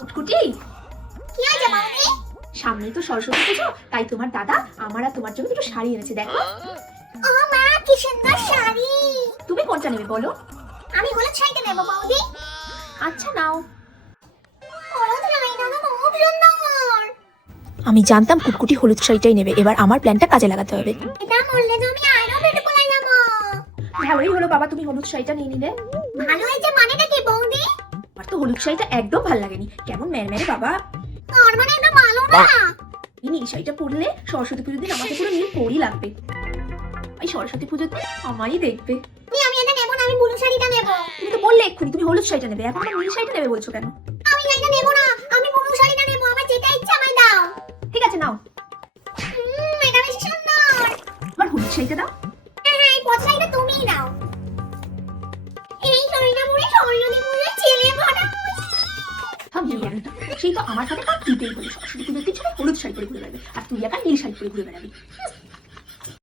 কুটকুটি কি হয়েছে বৌদি? সামনেই তো সরস্বতী পুজো, তাই তোমার দাদা আমার আর তোমার জন্য দুটো শাড়ি এনেছে, দেখো। ও মা, কি সুন্দর শাড়ি! তুমি কোনটা নেবে বলো? আমি হলুদ শাড়িটা নেবো বৌদি। আচ্ছা নাও। হলুদ শাড়িটা তো খুব সুন্দর। আমি জানতাম কুটকুটি হলুদ শাড়িটাই নেবে, এবার আমার প্ল্যানটা কাজে লাগাতে হবে। এটা বললে তো আমি আরো বিউটিফুল হয়ে যাবো। ভালোই হলো বাবা, তুমি হলুদ শাড়িটা নিয়ে নিলে। ভালো হয়েছে মানেটা কি বৌদি? আমার তো হলুদ শাড়িটা একদম ভালো লাগেনি, কেমন ম্যারম্যারে বাবা। আর মানে এটা ভালো না। এই নীল শাড়িটা পরলে সরস্বতী পুজোর দিন আমাকে পুরো নীল পরই লাগবে। ওই সরস্বতী পুজোর দিন আমারই দেখবে। আমি এটা নেবো না, আমি ব্লু শাড়িটা নেবো। তুমি তো বললে এক্ষুনি তুমি হলুদ শাড়িটা নেবে, এখন আবার নীল শাড়িটা নেবে বলছো কেন? আমি এটা নেবো না, আমি ব্লু শাড়িটা নেবো। আমার যেটা ইচ্ছা আমায় দাও। ঠিক আছে নাও, এটা বেশ সুন্দর। আবার হলুদ শাড়িটা দাও। হ্যাঁ, এই পথ শাড়িটা তুমিই নাও। এই শাড়িটা পরে সরস্বতী পুজোয় ছেলে ভরা। থামিয়ে বলো এটা, সেই তো আমার হাতে কাপ দিতেই বলে সরস্বতী পুজোর দিন সবাই হলুদ শাড়ি পরে ঘুরে বেড়াবে, আর তুই একা নীল শাড়ি পরে ঘুরে বেড়াবি।